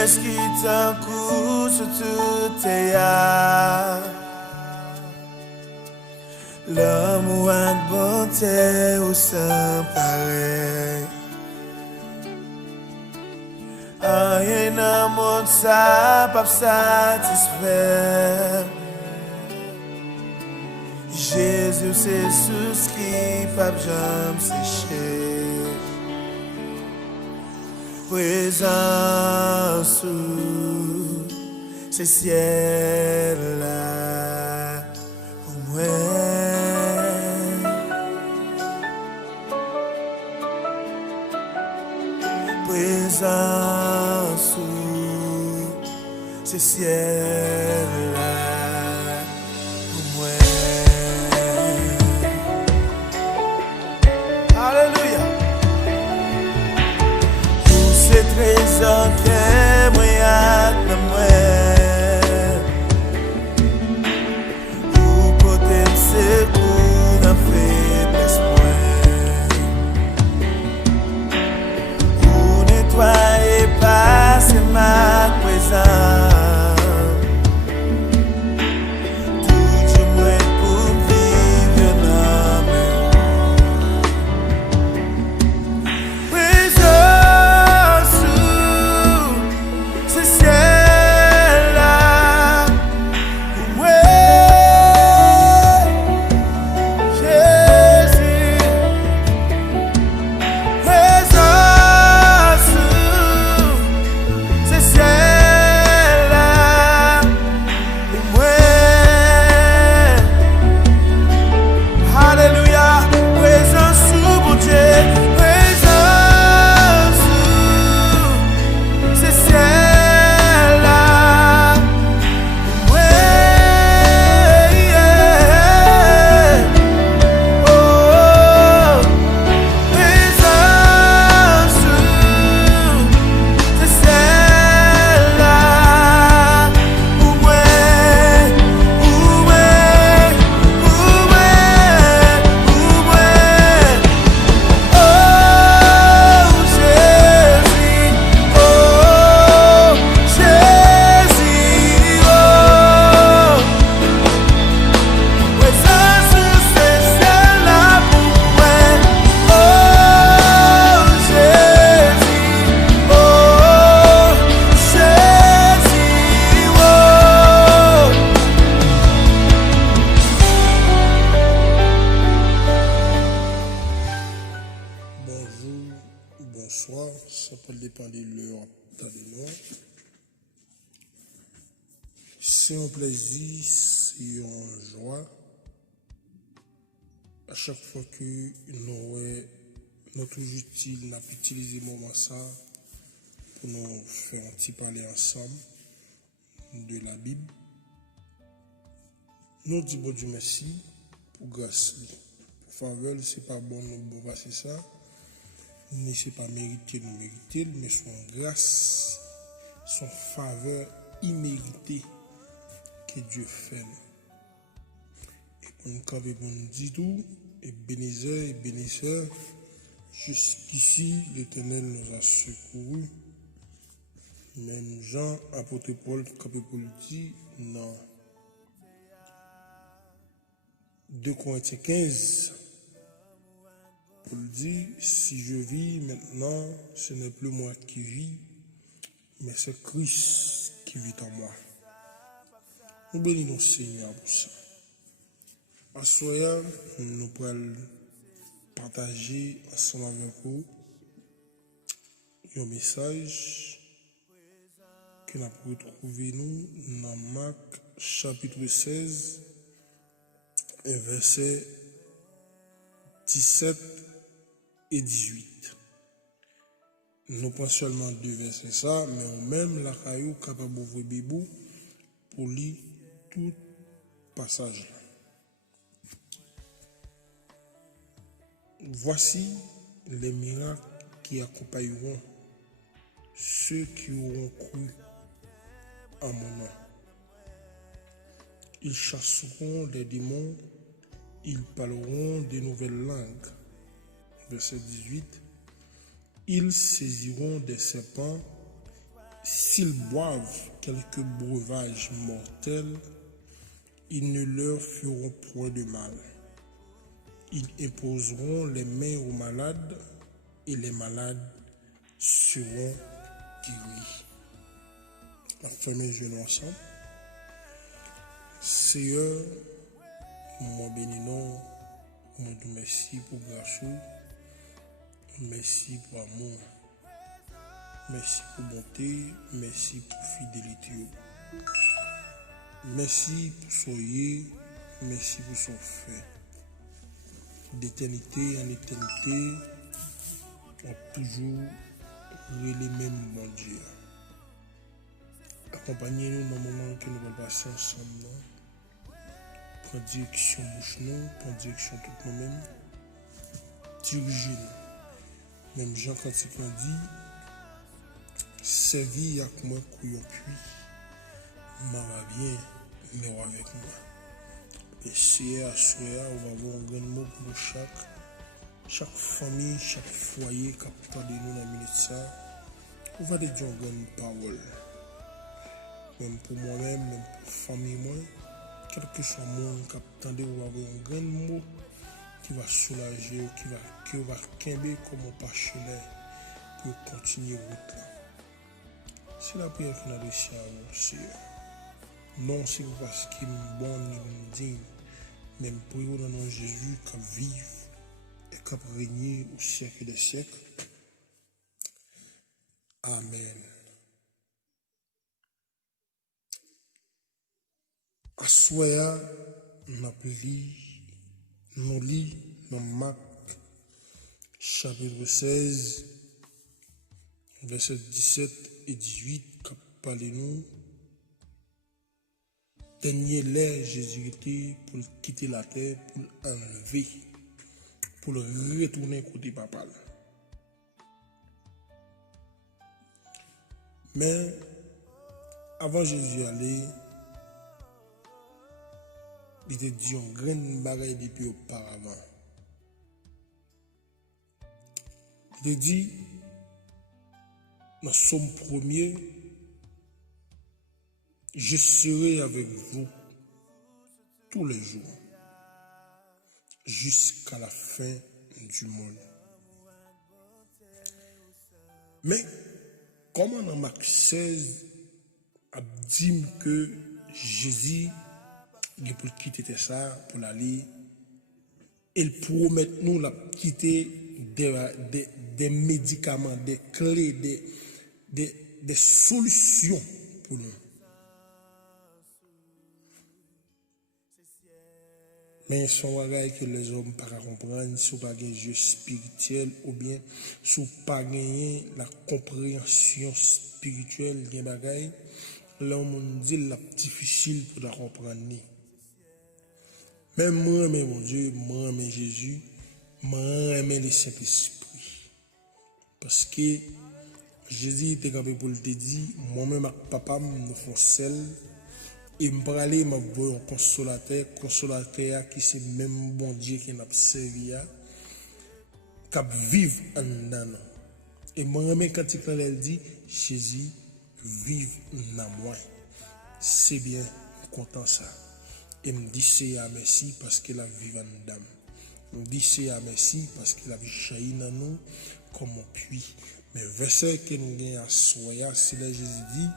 Est-ce qu'il t'en coûte sur tout tes ya? L'amour a de bonté ou sans pareil. Rien dans mon ça pas satisfait. Jésus c'est sous qui pas jamais séché. Présence c'est ciel là pour moi. Présence c'est ciel là pour moi. Alléluia. Pour ces trésors que moi de moi. Pour côté de ces coups d'un faiblesse moi. Pour nettoyer passer ma présence. Bonsoir, ça peut dépendre de l'heure d'allumer. C'est un plaisir, c'est une joie. À chaque fois que nous toujours utile, nous utilisons le moment ça pour nous faire un petit parler ensemble de la Bible. Nous disons bon Dieu merci pour grâce. Pour faveur, c'est pas bon nous passer ça. Ne c'est pas mérité nous mériter, mais son grâce, son faveur imméritée que Dieu fait. Et pour nous camper pour nous dire tout, et bénisseur, jusqu'ici l'Éternel nous a secourus. Même Jean, apôtre Paul, campé pour le dire, non. 2 Corinthiens 15. Pour le dire, si je vis maintenant, ce n'est plus moi qui vis, mais c'est Christ qui vit en moi. Nous bénissons Seigneur pour ça. À ce soir, nous pourrons partager ensemble avec vous un message que nous pouvons trouver nous dans Marc chapitre 16, verset 17 et 18. Nous prenons seulement 2 versets ça, mais on même la caillou capable d'ouvrir Bible pour lire tout passage là. Voici les miracles qui accompagneront ceux qui auront cru en mon nom. Ils chasseront des démons, ils parleront de nouvelles langues. Verset 18. Ils saisiront des serpents, S'ils boivent quelques breuvages mortels, ils ne leur feront point de mal. Ils imposeront les mains aux malades et les malades seront guéris. On fait mes genoux ensemble. Seigneur, mon béni non, mon Dieu, merci pour grâce, merci pour amour, merci pour bonté, merci pour fidélité. Merci pour soyez, merci pour son fait. D'éternité en éternité, on toujours les mêmes bon Dieu. Accompagnez-nous dans le moment que nous allons passer ensemble. Prends direction bouche nous, prends direction tout nous-mêmes. Dirigez-nous. Même Jean quand il dit, servis avec moi couillon puis, m'en va bien, mais avec moi. Et c'est à soi, on va avoir un grand mot pour chaque famille, chaque foyer qui attend de nous dans la minute ça. On va dire une grande parole. Même pour moi-même, même pour la famille, moi, quel que soit le monde qui attend de vous avoir un grand mot qui va soulager, qui va quimber comme un pachelet pour continuer route là. C'est la prière qu'on a réussi à vous, Seigneur. Non, c'est parce qu'il est bon, il est digne, même pour vous dans nom Jésus qui vive et qui régner au siècle des siècles. Amen. Assoya, nous lit dans Marc, chapitre 16, versets 17 et 18, qui parle nous. Dernier l'air Jésus était pour quitter la terre, pour enlever, pour retourner côté papa. Mais avant Jésus aller, il était dit un grand bagaille depuis auparavant. Il était dit, dans Somme 1er, je serai avec vous tous les jours, jusqu'à la fin du monde. Mais, comment dans Marc 16, a dit que Jésus, il pour quitter ça, pour aller, il promet nous la quitter des médicaments, des clés, des solutions pour nous. Mais son bagage que les hommes ne peuvent pas comprendre, si vous n'avez pas un jeu spirituel ou bien si vous n'avez pas la compréhension spirituelle des bagages, là on dit la difficile pour la comprendre. Même moi, mon Dieu, moi, Jésus, moi, le Saint-Esprit. Parce que Jésus était capable pour le dire, moi-même avec papa, nous faisons seul. Et me parler, m'a vu un consolateur qui c'est même bon Dieu qui n'a pas servi, qui vive en nous. Et moi-même, quand il dit, Jésus, vive en moi. C'est bien, content ça. Et me dit, c'est à merci parce qu'il a vive en dame. Me dit, c'est à merci parce qu'il a jailli dans nous comme un puits. Mais verset que nous gagnons à soya, c'est là Jésus dit,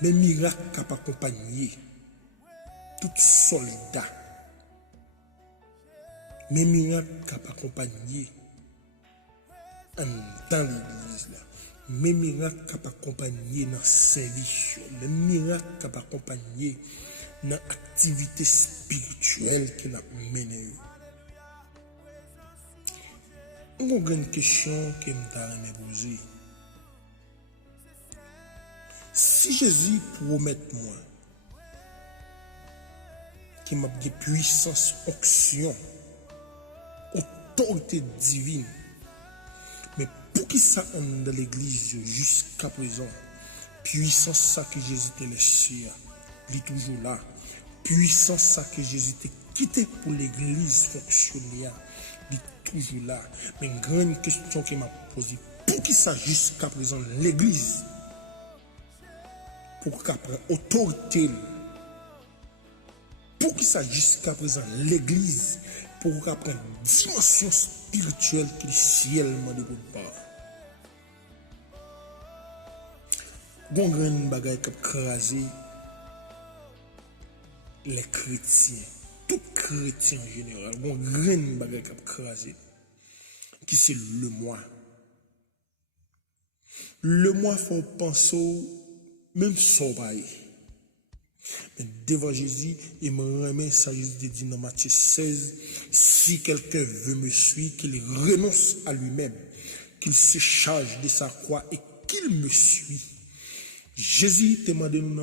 les miracles qui accompagner tout soldat. Les miracles qui accompagner dans l'église là. Les miracles qui accompagner dans le service. Les miracles qui accompagner dans l'activité spirituelle que nous menons. Une question que je me poser. Si Jésus promet moi qu'il m'a de puissance, onction, autorité divine, mais pour qui ça dans l'église jusqu'à présent, puissance ça que Jésus t'a laissé, il est toujours là. Puissance ça que Jésus t'a quitté pour l'église fonctionner, il est toujours là. Mais une grande question qui m'a posée, pour qui ça jusqu'à présent l'église, pour qu'elle prenne autorité, pour qui ça jusqu'à présent l'église, pour qu'elle prenne dimension spirituelle qui est ciellement de votre part. Gon grand bagay qui a crasé les chrétiens, tout chrétien en général, gon grand bagay qui a crasé, qui c'est le moi. Le moi faut penser même sauvaille. Mais devant Jésus, il me remet ça, Jésus dit dans Matthieu 16, si quelqu'un veut me suivre, qu'il renonce à lui-même, qu'il se charge de sa croix et qu'il me suit. Jésus te demande nous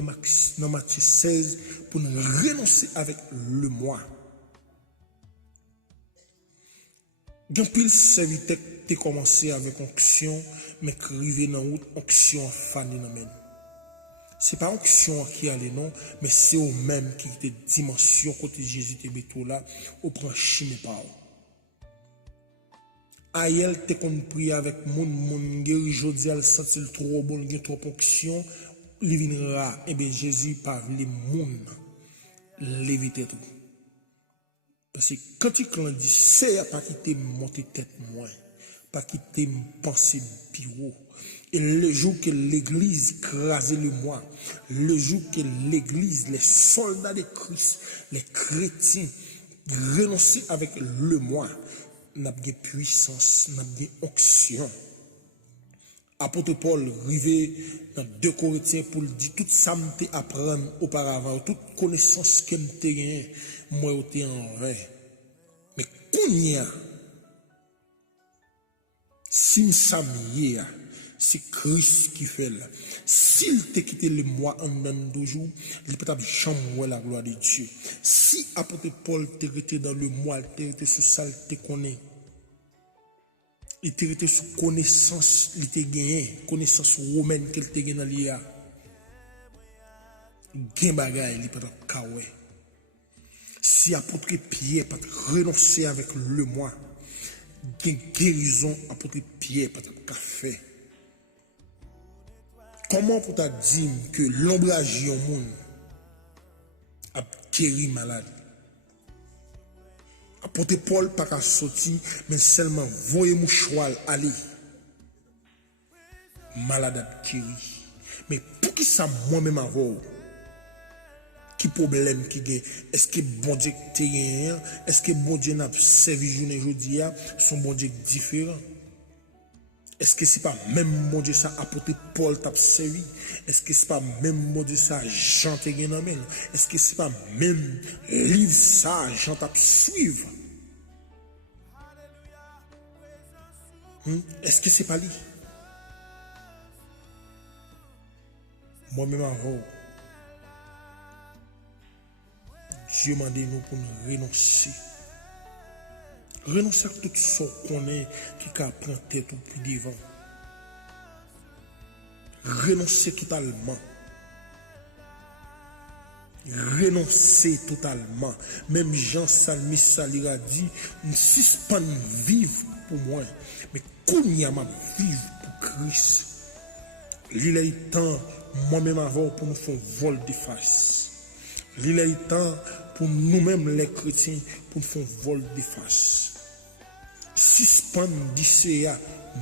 dans Matthieu 16 pour nous renoncer avec le moi. Gan pile serviteur te commencé avec onction, mais crivé dans route onction fané dans men. C'est pas onction qui allait non, mais c'est au même qui était dimension côté Jésus te beto là, au prend chimé par. Ayel te kon prier avec moun guéri jodi al sentil trop bon, gen trop onction, li vinra et bien Jésus par les moun l'éviter tout. Parce que quand il dit c'est pas quitter monter tête moins, pas quitter penser bureau. Et le jour que l'église crasait le moi, le jour que l'église, les soldats de Christ, les chrétiens renonçaient avec le moi, n'a pas de puissance, n'a pas de onction. Apôtre Paul rivé dans 2 Corinthiens pour dire tout ça me apprendre auparavant, toute connaissance que me gagne, moi j'étais en vrai. Mais kounya si m'samye c'est Christ qui fait là. S'il te quitté le moi en même 2 jours, il peut pas jamais la gloire de Dieu. Si apôtre Paul te resté dans le moi, te resté sous ça, te connaît. Il te resté sous connaissance, il te gagné, connaissance romaine qu'il te gagné dans l'IA. Gen bagay, il peut pas kawé. Si apôtre Pierre pas renoncer avec le moi, gen guérison apôtre Pierre pas ta fait. Comment pour ta dire que l'ombrage au monde a guéri malade? Apôtre Paul pas qu'à sortir, mais seulement voyez mouchoir aller. Malade a guéri. Mais pour qui ça moi-même avoir? Qui problème qui gagne? Est-ce que bon Dieu te gagne? Est-ce que bon Dieu n'a servi journée aujourd'hui? Son bon Dieu différent? Est-ce que c'est pas même bon Dieu ça apôtre Paul t'a servi? Est-ce que c'est pas même bon Dieu ça Jean te gagne dans main? Est-ce que c'est pas même livre ça Jean t'a suivre? Est-ce que c'est pas lui? Moi-même avant, Dieu m'a dit nous pour nous renoncer. Renoncer à tout ce qu'on est qui prend tête au plus devant. Renoncer totalement. Renoncer totalement. Même Jean Salmis Salira dit, ne suspend vivre pour moi, mais qu'on y a ma vivre pour Christ. Il est temps, moi-même avant, pour nous faire vol de face. Il est temps pour nous-mêmes les chrétiens, pour nous faire vol de face. Suspend dit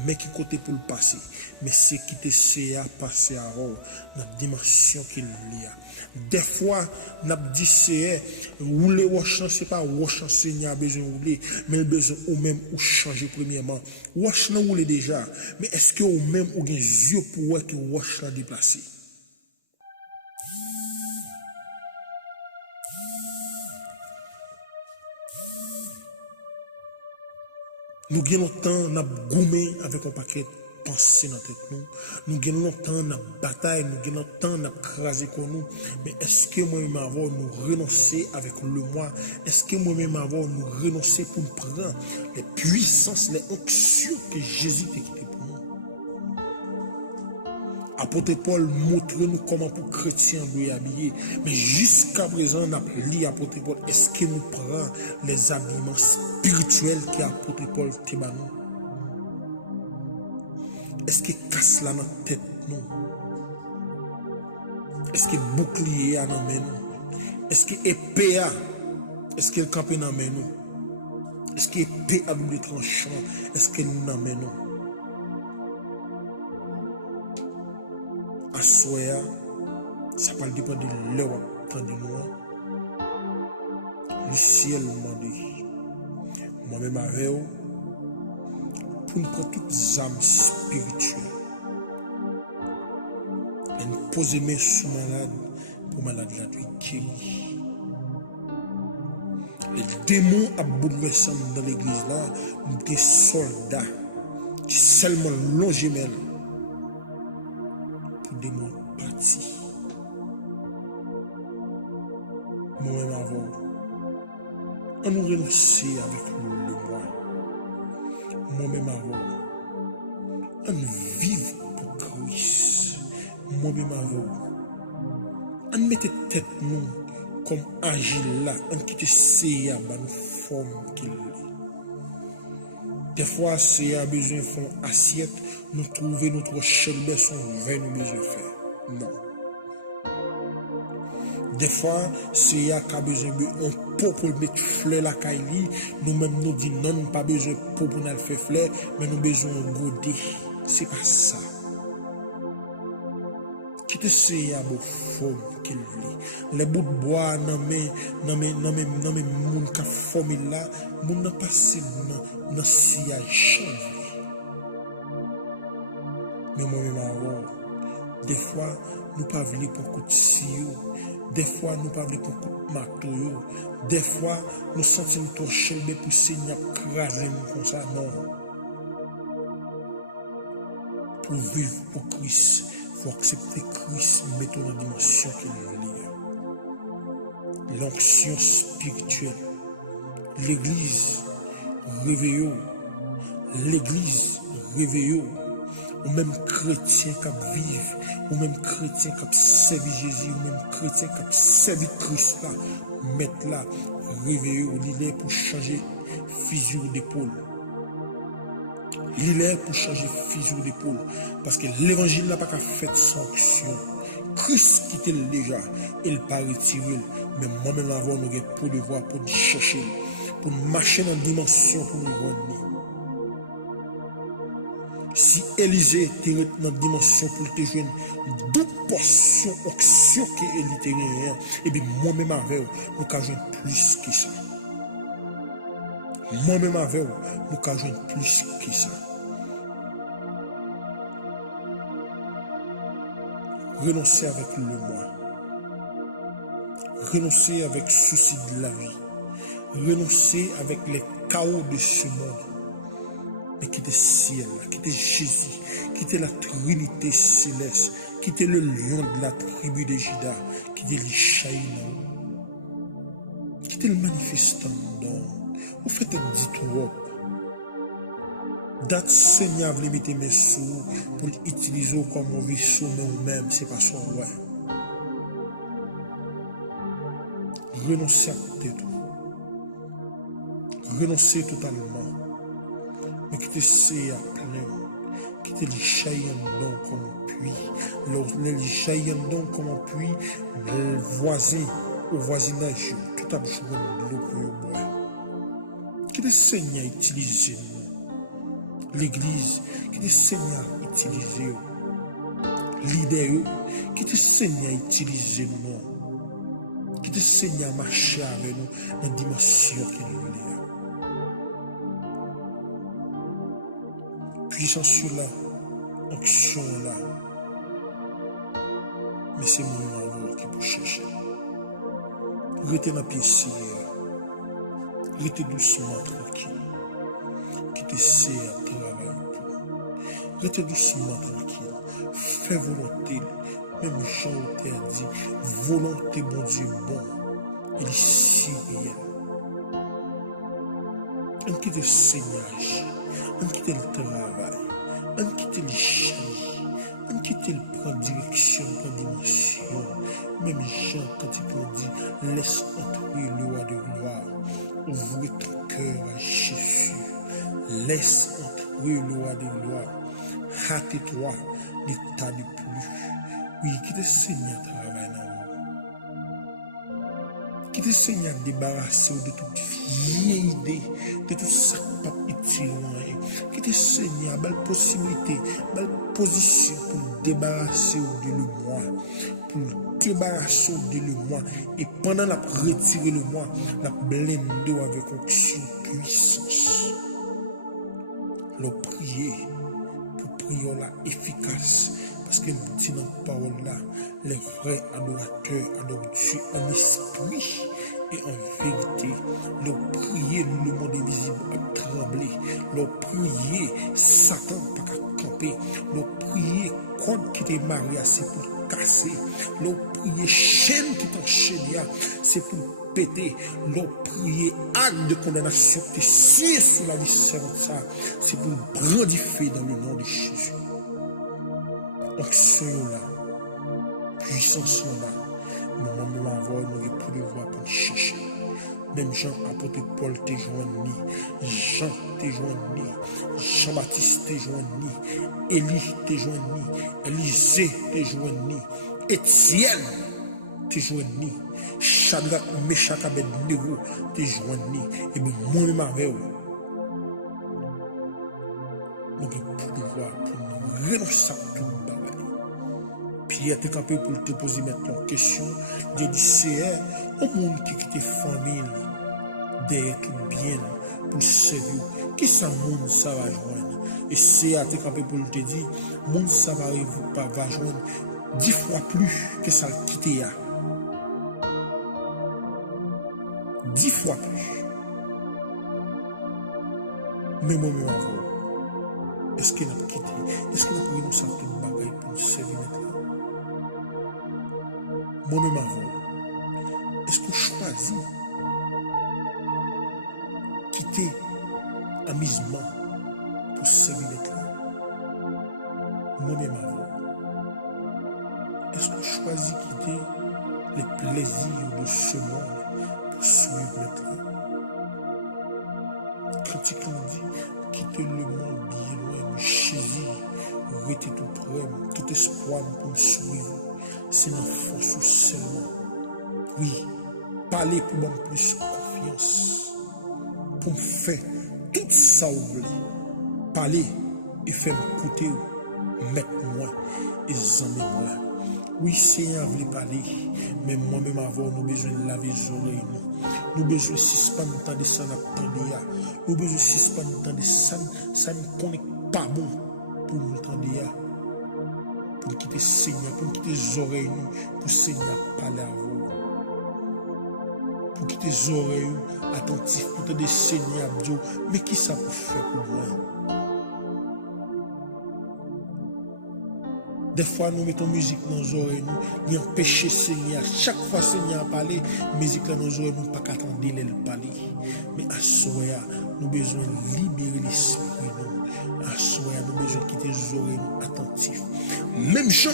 mais qui côté pour le passer. Mais c'est qui te CA passer avant dans la dimension qu'il y a. Des fois, n'a dit c'est rouler ou changer pas ou changer n'y a besoin rouler, mais le besoin ou même ou changer premièrement. Wash n'a rouler déjà, mais est-ce que ou même ou gain yeux pour voir que wash l'a déplacé? Nous gagnons longtemps, nous avons goumé avec un paquet de pensées dans la tête. Nous gagnons longtemps, nous avons bataille, nous gagnons longtemps, nous avons crasé comme nous. Mais est-ce que moi-même avant nous renoncer avec le moi? Est-ce que moi-même avant nous renoncer pour nous prendre les puissances, les onctions que Jésus t'a quitté pour nous? Apôtre Paul montre-nous comment pour chrétiens doit habiller. Mais jusqu'à présent, on a lu apôtre Paul. Est-ce que nous prenons les habillements spirituels qu'apôtre Paul t'a donné? Est-ce que casse là dans la tête nous? Est-ce que bouclier à dans main nous? Est-ce que épée a? Est-ce qu'elle campe dans main nous? Est-ce que épée à double tranchant? Est-ce qu'elle dans main nous? À soya, ça va dépendre de l'heure temps de nous. Le ciel m'a dit, moi-même avec vous, pour nous prendre toutes les âmes spirituelles. Et nous poser mes sous malade pour malade la vie guérie. Les démons à bouleversé dans l'église là, des soldats qui seulement longent même pour des démons partis. Moi-même avant, on nous renoncer avec le moi. Moi-même avant, on vive pour Christ. Moi-même avant, on mette tête nous comme agile là, on quitte CA dans une forme qu'il est. Des fois, CA a besoin de faire assiette, nous trouver notre chelbe son vin nous besoin de faire. Non. Des fois, CA a besoin de pot pour mettre fleur la caille, nous-mêmes nous disons non, pas besoin de pot pour nous faire fleur, mais nous besoin de goder. C'est pas ça. Qui te sait à beau forme qu'il vit. Les bouts de bois non mais moun ka forme là, moun n'a passé dans sillage changé. Mais moi-même avant, des fois nous pas venir pour coup de sillon, des fois nous pas venir pour coup de marteau, des fois nous sentons trop chelbe pour Seigneur craser nous comme ça non. Pour vivre pour Christ, il faut accepter Christ, mettons dans la dimension qu'il est. L'onction spirituelle. L'église, réveillons. L'église, réveillons. Ou même chrétien qui vivent, ou même chrétien qui servent Jésus, ou même chrétien qui servent Christ là, mettre là, réveillons, il est pour changer fusil d'épaule. Il est pour changer fusil d'épaule. Parce que l'évangile n'a pas qu'à faire sanction. Christ qui était déjà, il pas retiré. Mais moi-même avant, nous avons pour devoir, pour chercher, pour marcher dans la dimension, pour nous rendre. Si Élisée était dans la dimension pour te joindre deux portions onction que Élie, et bien moi-même avec nous avons joindre plus que ça. Moi-même avec nous avons joindre plus que ça. Renoncer avec le moi. Renoncer avec le souci de la vie. Renoncer avec les chaos de ce monde. Mais quitter le ciel, quitter Jésus, quitter la Trinité céleste, quitter le lion de la tribu de Juda, quitter l'Ishaïna, quitter le manifestant. Vous faites un dit trop. Date Seigneur veut mettre mes sous pour l'utiliser comme un vaisseau, mais nous-mêmes, c'est pas son ouais. Renoncer à tout. Renoncer totalement. Mais quitter c'est à plein. Quitter les chaillons comme un puits. Les chaillons comme un puits, le voisin, au voisinage, tout a besoin de l'eau pour boire. Quitter Seigneur utiliser nous. L'église qui te Seigneur utilisé, leader qui te Seigneur utilisé nous, qui te Seigneur marcher avec nous dans la dimension qu'il voulait. Puissance sur la, onction là, mais c'est mon qui peut chercher. Restez dans la pièce, restez doucement tranquille. Qui te sait à travailler pour. Restez doucement tranquille. Fais volonté. Même Jean t'a dit, volonté bon Dieu bon. Il est si réel. On quitte le Seigneur. On quitte le travail. On quitte le chant. On quitte le prendre direction, prendre dimension. Même Jean, quand il dit, laisse entrer le roi de gloire. Ouvrez ton cœur à Jésus. Laisse entrer Saint-Esprit, le roi des gloires, hâte-toi d'état de plus. Oui, qui te Seigneur travaille dans vous. Qui te Seigneur débarrasser de toute vieille idée, de tout ça pas utile. Qui te Seigneur, belle possibilité, belle position pour débarrasser de le moi, pour débarrasser de le moi. Et pendant la retirer le moi, la blender avec onction, puissance. Le prier, pour prier là efficace. Parce que nous disons dans la parole là, les vrais adorateurs adorent Dieu en esprit et en vérité. Leur prier, le monde invisible a tremblé. Leur prier, Satan pas qu'à camper. Leur prier, code qui t'est marié, c'est pour casser. Leur prier, chaîne qui t'enchaîne, c'est pour péter. Leur prier, acte de condamnation qui t'est sur la vie sainte, c'est pour brandifier dans le nom de Jésus. Onction là, puissance là, nous avons nous pour le voir pour chercher. Même Jean apôtre Paul te joint Jean te joint Jean-Baptiste te joint Élie te joint Élisée te joint Étienne te joint Shadrach, Meshach, Abednego te joint et moi-même avec vous. Nous avons pour le voir pour nous renoncer à tout. Pierre te campé pour te poser maintenant une question. Dieu dit, c'est un monde qui quitte famille, derrière tout bien, pour servir. Qui ça monde ça va joindre? Et c'est à te campé pour te dire, monde ça va joindre 10 fois plus que ça quitte. 10 fois plus. Mais moi-même avant, est-ce qu'il a quitté? Est-ce qu'il a pris nous ça tout le bagaille pour nous servir maintenant? Moi-même avant, est-ce qu'on choisit quitter amusement pour servir maintenant? Moi-même avant, est-ce qu'on choisit quitter les plaisirs de ce monde pour suivre maintenant? Quand il dit quitter le monde bien loin, Jésus, rester tout près, tout espoir pour me suivre. C'est notre force seulement. Oui, parler pour moi plus confiance. Pour me faire tout ça oublier. Parler et faire m'écouter, mettre moi et z'amener moi. Oui, Seigneur voulait parler, mais moi-même avant, nous besoin de laver les oreilles. Nous besoin de suspendre le temps de ça, nous besoin de suspendre le temps de ça, ça ne connaît pas bon pour nous entendre. Pour quitter Seigneur, pour quitter les oreilles, pour Seigneur parler à vous. Pour quitter les oreilles attentifs, pour te dire Seigneur, mais qui ça peut faire pour moi? Des fois, nous mettons musique dans nos oreilles, nous empêchons Seigneur. Chaque fois Seigneur parler, musique dans nos oreilles, nous pas qu'attendre elle parler. Mais à ce moment, nous besoin de libérer l'esprit, à ce moment, nous besoin de quitter les oreilles attentifs. Même Jean,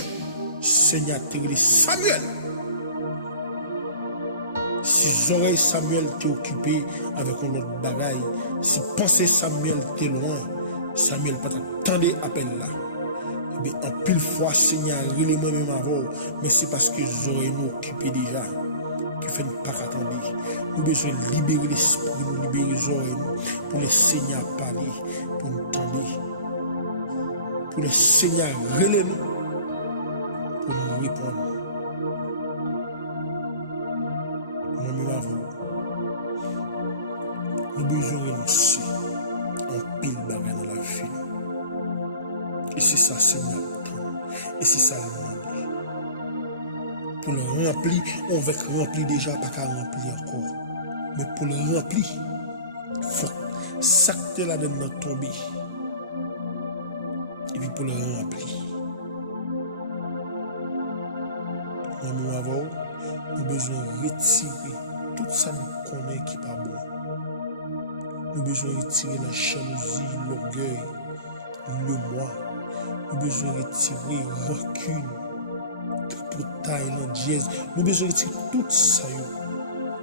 Seigneur, t'es Samuel. Si les oreilles Samuel t'es occupé avec un autre bagaille, si penser Samuel t'es loin, Samuel pas t'attendre appel là. Mais en pile fois, Seigneur, relève moi-même avant, mais c'est parce que les oreilles nous occupées déjà, qui fait pas attendre. Nous besoin de libérer l'esprit, nous libérer les oreilles, pour les Seigneur parler, pour nous tendre, pour les Seigneur relève nous, pour nous répondre. Moi-même avant, nous besoin de renoncer en pile bagarre dans la vie. Et c'est ça, Seigneur. Et c'est ça le monde. Pour le remplir, on va remplir déjà, pas qu'à remplir encore. Mais pour le remplir, il faut s'acter là-dedans tomber. Et puis pour le remplir. Nous avons besoin de retirer tout ça nous connaît qui n'est pas bon. Nous avons besoin de retirer la jalousie, l'orgueil, le moi. Nous avons besoin de retirer rancune, pour taille, la dièse. Nous avons besoin de retirer tout ça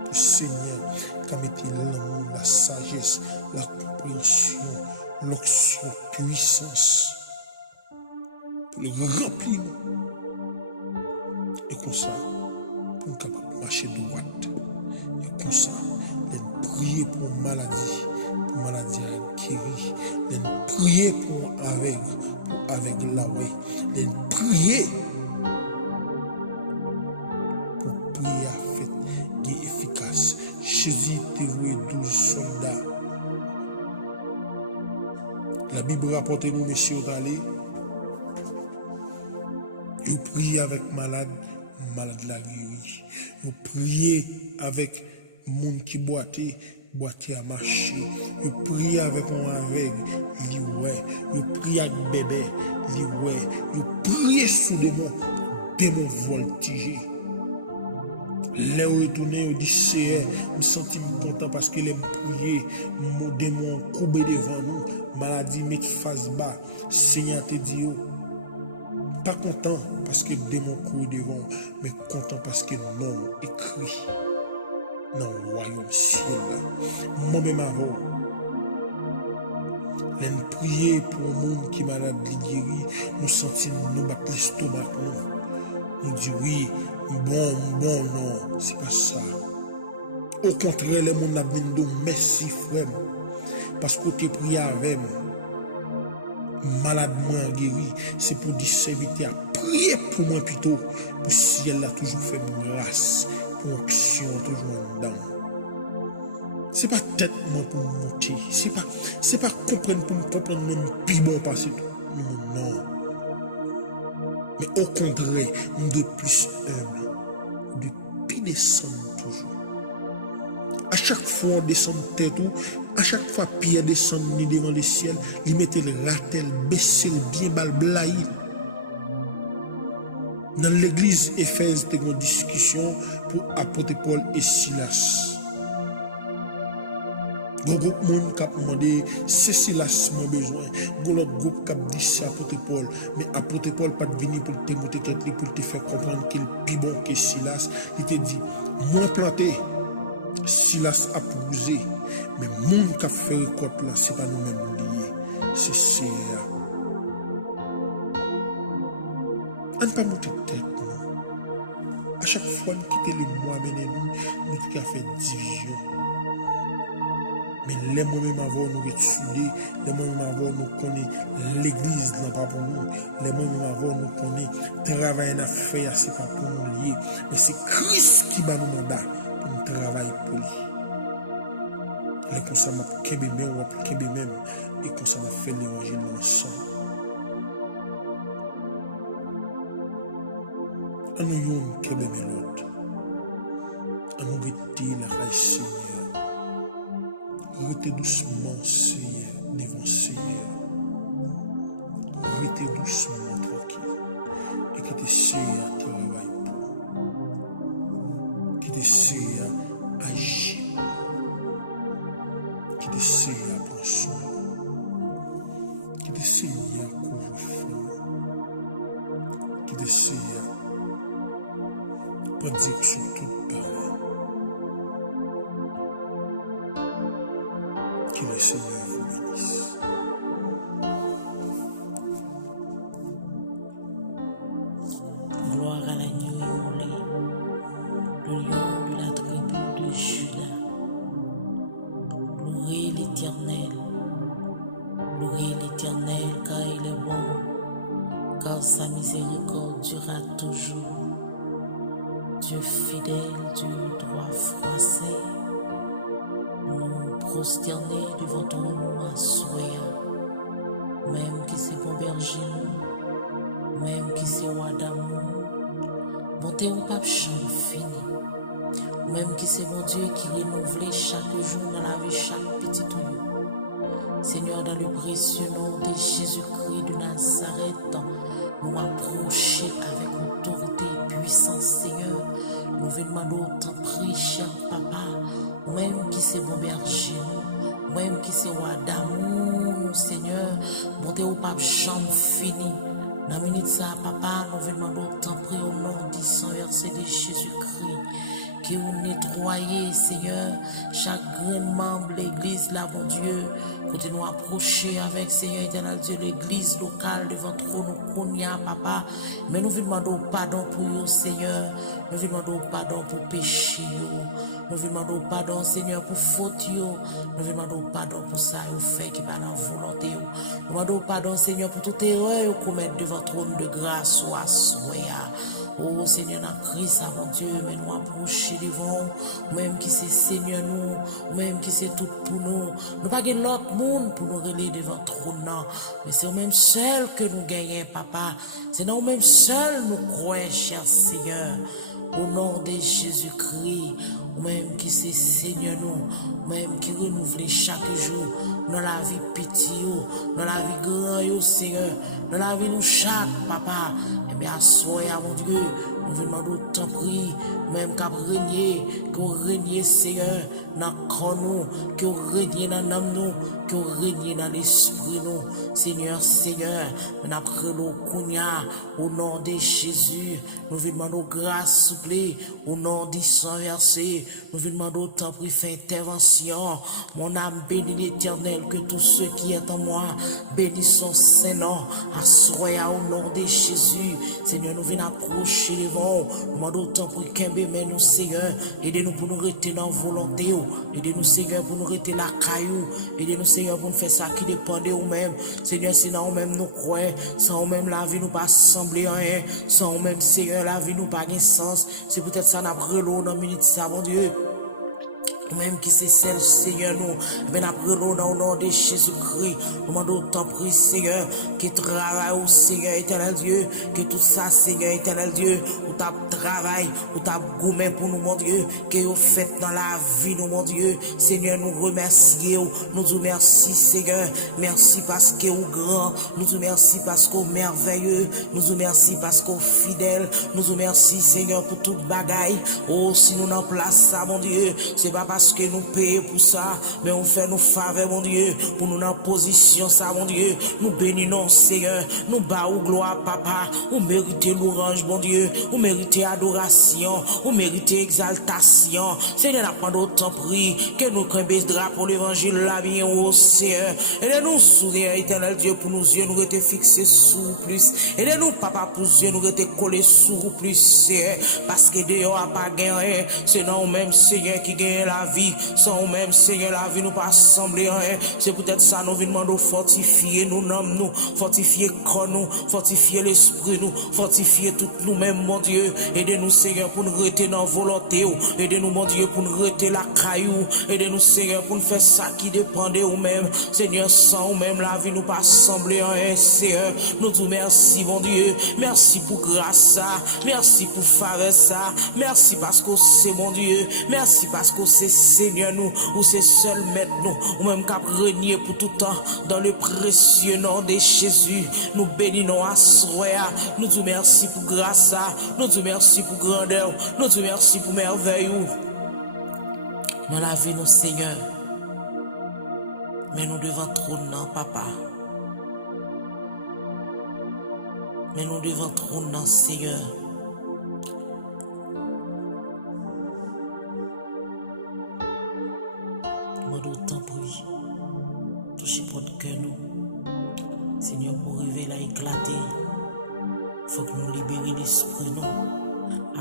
pour Seigneur, qui a mis l'amour, la sagesse, la compréhension, l'onction puissance pour le remplir et comme ça pour nous capable de marcher droite et comme ça les prier pour maladie à guérir, les prier pour avec la ouais, les prier pour prier à fait qui est efficace. Jésus te voué 12 soldats. La Bible rapporte nous, messieurs, d'aller. Vous priez avec malade la guéri. Vous priez avec monde qui boité à marcher. Vous priez avec un aveugle, li ouais. Vous priez avec bébé, li ouais. Vous priez sous démon voltigé. Là où retourné, on dit c'est, me sens content parce que les prier, mon démon courbé devant nous, maladie met face bas, Seigneur te dit, pas content parce que démon court devant, mais content parce que non écrit dans le royaume ciel. Moi-même avant, les prier pour un monde qui est malade, guéri, nous sentons nous battre l'estomac, nous dit oui. Bon, non, c'est pas ça. Au contraire, les gens ont dit merci, frère. Parce que tu es prié avec moi. Malade, moi, guéri. C'est pour dire serviteur à prier pour moi plutôt. Pour si elle a toujours fait grâce. Pour action, toujours dedans. C'est pas tête moi pour monter. C'est pas comprendre pour me comprendre même plus bon passer tout. Non. Mais au contraire, on doit plus humble, depuis descendre toujours. À chaque fois on descend tête ou, à chaque fois Pierre descend devant le ciel, il mettait le ratel, baissait le bien bal blaï. Dans l'église Éphèse, il y a une discussion pour apôtre Paul et Silas. Le groupe monde qui a demandé c'est Silas mon besoin. L'autre groupe qui a dit c'est apôtre Paul. Mais apôtre Paul pas venu pour te monter tête pour te faire comprendre qu'il est plus bon que Silas. Il te dit, moi planté, Silas a posé. Mais le monde qui a fait récolte là, c'est pas nous-mêmes liés. C'est CA. On ne pas monter tête. À chaque fois nous quittons le mois, nous avons fait division. Mais les moments avant nous soudés, les moments avant nous connaissons l'église n'est pas pour nous, les moments avant nous connaissons travail à faire, c'est pas pour nous lier, mais c'est Christ qui va nous mandat pour nous travailler pour lui. Les consommateurs m'a kembe même ou pour kembe même et comme ça m'a fait l'évangile ensemble. En nous yon kembe même l'autre, en nous rete la race Seigneur. Restez doucement, Seigneur, devant Seigneur. Restez doucement, tranquille. Et que tes Seigneur travaille pour. Que tes Seigneur agit. Que tes Seigneur prend soin. Que tes Seigneur couvre feu. Que tes Seigneur prend direction toute parole. Que le Seigneur vous bénisse. Gloire à l'agneau immolé, le lion de la tribu de Juda. Louez l'Éternel, car il est bon, car sa miséricorde durera toujours. Dieu fidèle du droit froissé, nous prosterner devant ton nom à soya, même qui c'est bon berger nous, même qui c'est roi d'amour, bonté ou pape champ fini, même qui c'est bon Dieu qui renouvelle chaque jour dans la vie chaque petit tuyau. Seigneur, dans le précieux nom de Jésus-Christ de Nazareth, nous approcher avec autorité et puissance, Seigneur. Nous venons demander autant prier, cher papa, même qui c'est bon berger, même qui c'est roi d'amour, Seigneur, bonté au pape jambe fini. Dans la minute ça, papa, nous venons demander autant prier au nom du sang versé de Jésus-Christ, qui vous nettoyez, Seigneur, chaque grain de membre de l'église, là, bon Dieu, côté nous approcher avec, Seigneur éternel Dieu, l'église locale devant trop nous connaître, papa. Mais nous vous demandons pardon pour vous, Seigneur. Nous vous demandons pardon pour péché, nous vous demandons pardon, Seigneur, pour faute, nous vous demandons pardon pour ça, vous fait qui pas dans la volonté. Nous demandons pardon, Seigneur, pour toute erreur qu'on met devant trône de grâce ou à soya. Oh Seigneur, dans Christ, mon Dieu, mais nous approcher devant, même qui c'est Seigneur nous, même qui c'est tout pour nous. Nous pas gagner l'autre monde pour nous relayer devant trône, non. Mais c'est nous-mêmes seuls que nous gagnons, papa. C'est nous-mêmes seuls nous croyons, cher Seigneur. Au nom de Jésus-Christ, même qui c'est Seigneur nous, même qui renouvelle chaque jour dans la vie petit, dans la vie grand, Seigneur, dans la vie nous chaque, papa. Et bien, assoyez mon Dieu, nous vous demandons tant pris, même qu'à régner, que régner, Seigneur, dans le corps nous, que régner dans l'âme nous, que régner dans l'esprit nous, Seigneur, Seigneur, nous après le Kounia, au nom de Jésus, nous vous demandons grâce, s'il vous plaît, au nom du sang versé, nous vous demandons tant pris, fait intervention, mon âme bénit l'Éternel, que tous ceux qui sont en moi, bénissent son Saint-Nom, assoyez au nom de Jésus, Seigneur, nous venons approcher devant, nous demandons tant pris, mais nous, Seigneur, aidez-nous pour nous rester dans la volonté, aidez-nous, Seigneur, pour nous rester la caillou, aidez-nous, Seigneur, pour nous faire ça qui dépend de nous-mêmes, Seigneur, sinon nous-mêmes nous croyons, sans nous-mêmes la vie nous pas sembler rien, sans nous-mêmes, Seigneur, la vie nous pas de sens, c'est peut-être ça n'a pas relou dans minute ça, mon Dieu. Même qui c'est celle, Seigneur, nous, mais après nous, dans le nom de Jésus-Christ, nous demandons tant pris, Seigneur, qui travaille au Seigneur éternel Dieu, que tout ça, Seigneur éternel Dieu, ou t'as travail, ou t'as gourmet pour nous, mon Dieu, que vous faites dans la vie, nous, mon Dieu, Seigneur, nous remercions, nous vous merci, Seigneur, merci parce que vous grand, nous vous merci parce que vous merveilleux, nous vous merci parce que vous fidèle, nous vous merci, Seigneur, pour toute bagaille, oh, si nous n'en place ça, mon Dieu, c'est pas parce que nous payons pour ça, mais on fait nos faveurs, mon Dieu, pour nous en position, ça, mon Dieu, nous bénissons, Seigneur, nous battons gloire, papa, vous méritez l'orange, mon Dieu, vous méritez adoration, vous méritez exaltation, Seigneur, n'a pas d'autre prix, que nous craignons drapeau l'évangile, la vie, au Seigneur, aidez-nous, sourire, éternel Dieu, pour nos yeux, nous rester fixés sous plus, aidez-nous, papa, pour nos yeux, nous rester collés sous plus, Seigneur, parce que Dieu n'a pas gagné, c'est non même, Seigneur, qui gagne la vie, sans même Seigneur la vie nous pas sembler rien, c'est peut-être ça nous demandons fortifier nous noms nous, fortifier corps nous, fortifier l'esprit nous, fortifier tout nous-mêmes mon Dieu, aidez-nous Seigneur pour nous rester dans volonté, aidez-nous mon Dieu pour nous rester la caillou, aidez-nous Seigneur pour nous faire ça qui dépend de nous-mêmes, Seigneur sans nous-mêmes la vie nous pas sembler rien, Seigneur, nous te merci mon Dieu, merci pour grâce ça, merci pour faveur ça, merci parce que c'est mon Dieu, merci parce que c'est Seigneur nous, ou c'est seul maître nous, ou même qu'à régner pour tout temps, dans le précieux nom de Jésus, nous bénissons à soya, nous te merci pour grâce, nous te merci pour grandeur, nous te merci pour merveille, dans la vie nous Seigneur, mais nous devant trône non papa, mais nous devant trône non Seigneur, d'autant pris, toucher votre cœur nous, Seigneur, pour révéler à éclater, faut que nous libérions l'esprit nous,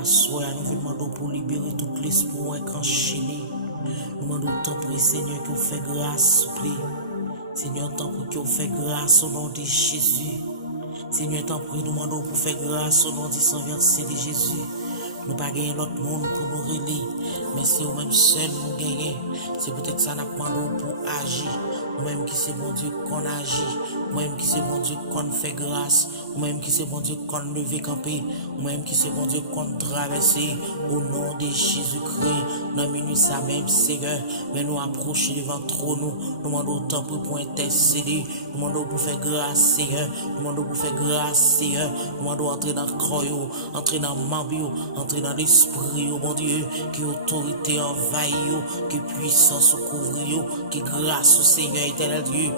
à soi, nous demandons pour libérer tout l'esprit enchaîné, nous demandons tant pris, Seigneur, que vous faites grâce, s'il vous plaît, Seigneur, tant pris que vous faites grâce au nom de Jésus, Seigneur, tant pris, nous demandons pour faire grâce au nom du sang versé de Jésus. Nous pas gagner l'autre monde pour nous relayer, mais c'est au même seul nous gagner. C'est peut-être ça nous demandons pour agir. Ou même qui c'est bon Dieu qu'on agit, ou même qui c'est bon Dieu qu'on fait grâce, ou même qui c'est bon Dieu qu'on lever camper, ou même qui c'est bon Dieu qu'on traverser. Au nom de Jésus-Christ, dans minuit ça même Seigneur, mais nous approcher devant trop nous demandons tant pour intercéder, nous demandons pour faire grâce Seigneur, nous demandons pour faire grâce Seigneur, nous demandons entrer dans le corps, entrer dans le membre, entrer dans l'esprit, mon Dieu, qui autorité envahit, qui puissance couvre, qui grâce au Seigneur éternel Dieu.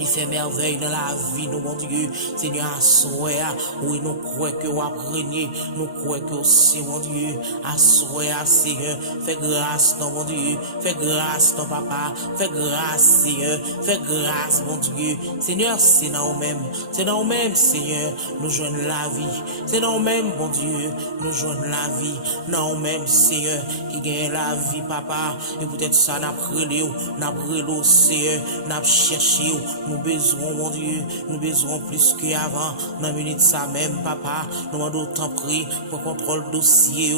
Il fait merveille dans la vie, nous, mon Dieu. Seigneur, assoya, oui, nous croyons que vous régner, nous croyons que c'est, mon Dieu. Assoya, Seigneur, fais grâce, non, mon Dieu. Fais grâce, non, papa. Fais grâce, Seigneur. Fais grâce, mon Dieu. Seigneur, c'est dans nous-mêmes. C'est dans nous-mêmes, Seigneur, nous joignons la vie. C'est dans nous-mêmes, mon Dieu, nous joignons la vie. Dans nous-mêmes, Seigneur, qui gagne la vie, papa. Et peut-être ça, n'a brûlé, Seigneur, n'a cherché. Nous besoin, mon Dieu, nous besoin plus qu'avant. Dans une minute ça même, papa, nous demandons autant pris pour contrôle dossier,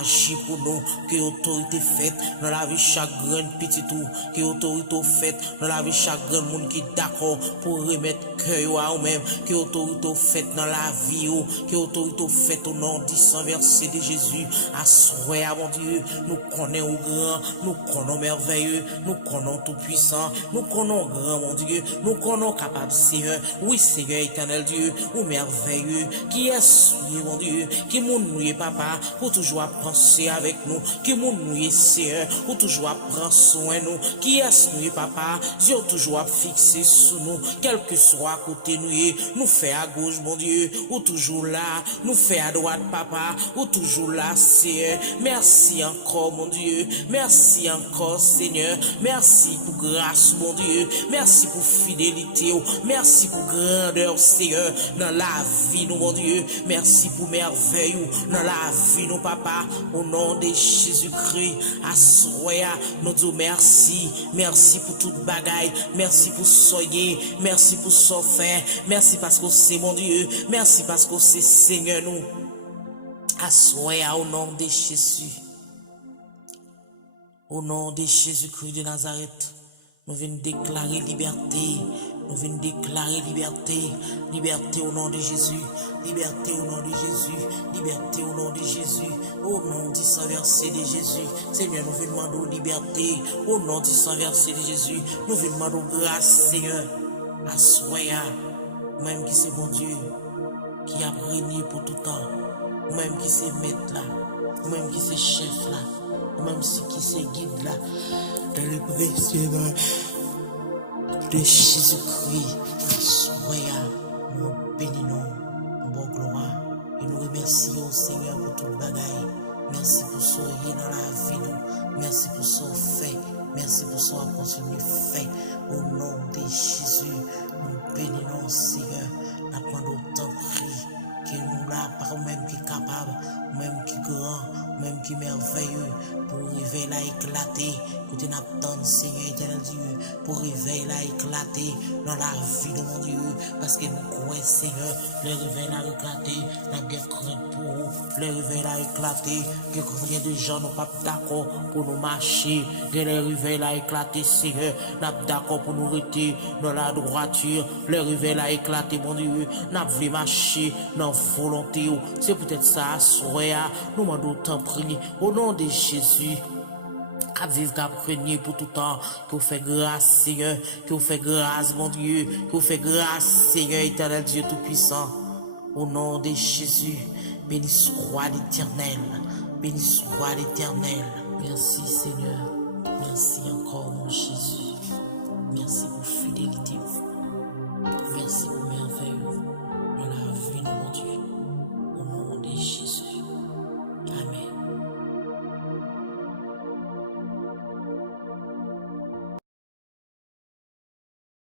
agir pour nous, que l'autorité faite dans la vie chaque grand petit tout, que l'autorité faite dans la vie chaque grand monde qui est d'accord pour remettre cœur à nous-mêmes, que l'autorité faite dans la vie, que l'autorité faite au nom du sang versé de Jésus. Assoya, mon Dieu, nous connaissons grand, nous connaissons merveilleux, nous connaissons tout puissant, nous connaissons grand, mon Dieu. Nous connaissons capable, Seigneur. Oui, Seigneur éternel Dieu, ou merveilleux. Qui est mon Dieu? Qui nous papa, pour toujours penser avec nous. Qui nous Seigneur, pour toujours prendre soin de nous. Qui est nous, papa? Dieu toujours fixé sur nous. Quel que soit à côté nous fait à gauche, mon Dieu. Ou toujours là, nous fait à droite, papa. Ou toujours là, Seigneur. Merci encore, mon Dieu. Merci encore, Seigneur. Merci pour grâce, mon Dieu. Merci pour fidélité, merci pour grandeur, Seigneur, dans la vie, nous, mon Dieu, merci pour merveille, dans la vie, nous, papa, au nom de Jésus-Christ, assoya, nous disons merci pour toute bagaille, merci pour soyer, merci pour faire, merci parce que c'est mon Dieu, merci parce que c'est Seigneur, nous, assoya, au nom de Jésus, au nom de Jésus-Christ de Nazareth. Nous venons déclarer liberté. Nous venons déclarer liberté. Liberté au nom de Jésus. Liberté au nom de Jésus. Liberté au nom de Jésus. Au nom du sang versé de Jésus. Seigneur, nous venons demander liberté. Au nom du sang versé de Jésus. Nous venons demander grâce, Seigneur. Assoya. Même qui c'est bon Dieu. Qui a régné pour tout temps. Même qui c'est maître là. Même qui c'est chef là. Même si qui c'est guide là. Dans le précieux de Jésus-Christ, soyez nous bénissons, bon gloire, et nous remercions Seigneur pour tout le bagaille. Merci pour ce qui est dans la vie, nous. Merci pour ce fait, merci pour ce qu'on continue fait. Au nom de Jésus, nous bénissons Seigneur, nous demandons autant prix que nous là, par même qui est capable, même qui est grand, même qui est merveilleux, pour réveiller là éclater, pour nous attendre Seigneur éternel Dieu, pour réveiller là éclater dans la vie de mon Dieu, parce que nous croyons Seigneur, le réveil là éclater, la guerre crainte pour vous, le réveil là éclater, que combien de gens n'ont pas d'accord pour nous marcher, que le réveil là éclater Seigneur, n'a d'accord pour nous rester dans la droiture, le réveil là éclater mon Dieu, n'a voulu marcher dans volonté, c'est peut-être ça, soya, nous demandons tant prier au nom de Jésus. À vivre qu'à régner pour tout temps, que vous faites grâce, Seigneur, que vous faites grâce, mon Dieu, que vous faites grâce, Seigneur, éternel Dieu Tout-Puissant. Au nom de Jésus, béni soit l'Éternel, béni soit l'Éternel. Merci, Seigneur, merci encore, mon Jésus, merci pour fidélité.